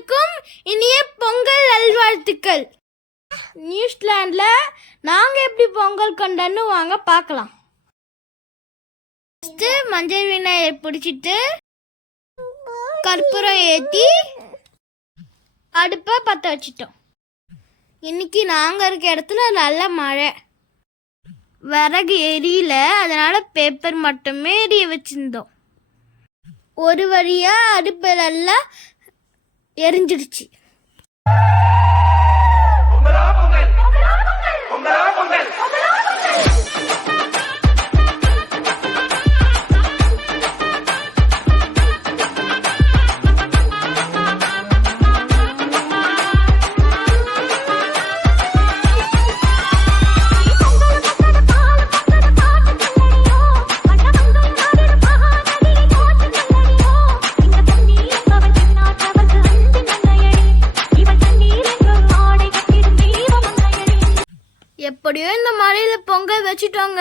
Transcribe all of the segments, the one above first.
அனைவருக்கும் இனிய பொங்கல் நல்வாழ்த்துக்கள். நியூசிலாந்துல நாங்க எப்படி பொங்கல் கொண்டாடுன்னு வாங்க பார்க்கலாம். மஞ்சள் விநாயகர் பிடிச்சிட்டு கற்பூரம் ஏற்றி அடுப்பை பற்ற வச்சிட்டோம். இன்னைக்கு நாங்கள் இருக்க இடத்துல நல்ல மழை, விறகு எரியல, அதனால பேப்பர் மட்டுமே எரிய வச்சிருந்தோம். ஒரு வழியா அடுப்பெல்லாம் எரிஞ்சிடுச்சு. எப்படியோ இந்த மழையில பொங்கல் வச்சுட்டோங்க.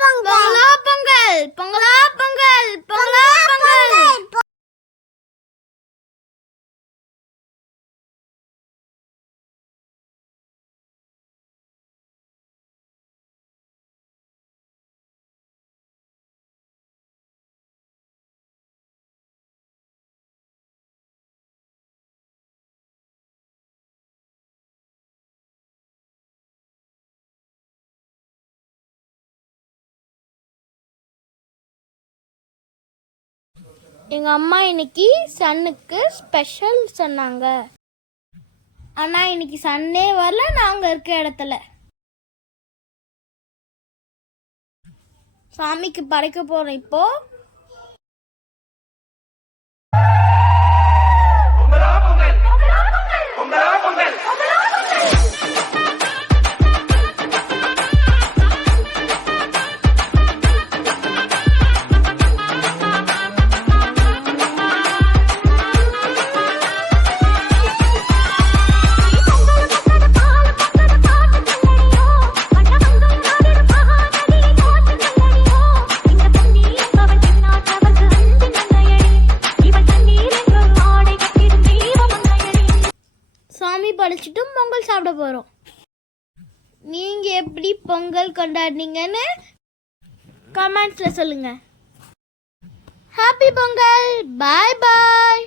பொங்கலா பொங்கல், பொங்கலா பொங்கல், பொங்கலா பொங்கல். எங்கள் அம்மா இன்னைக்கு சன்னுக்கு ஸ்பெஷல் சொன்னாங்க. ஆனால் இன்னைக்கு சன்னே வரல. நாங்கள் இருக்க இடத்துல சாமிக்கு படைக்க போகிறோம். இப்போ சாமி படைச்சிட்டும் பொங்கல் சாப்பிட போகிறோம். நீங்கள் எப்படி பொங்கல் கொண்டாடினீங்கன்னு கமெண்ட்ஸில் சொல்லுங்கள். ஹாப்பி பொங்கல். பாய் பாய்.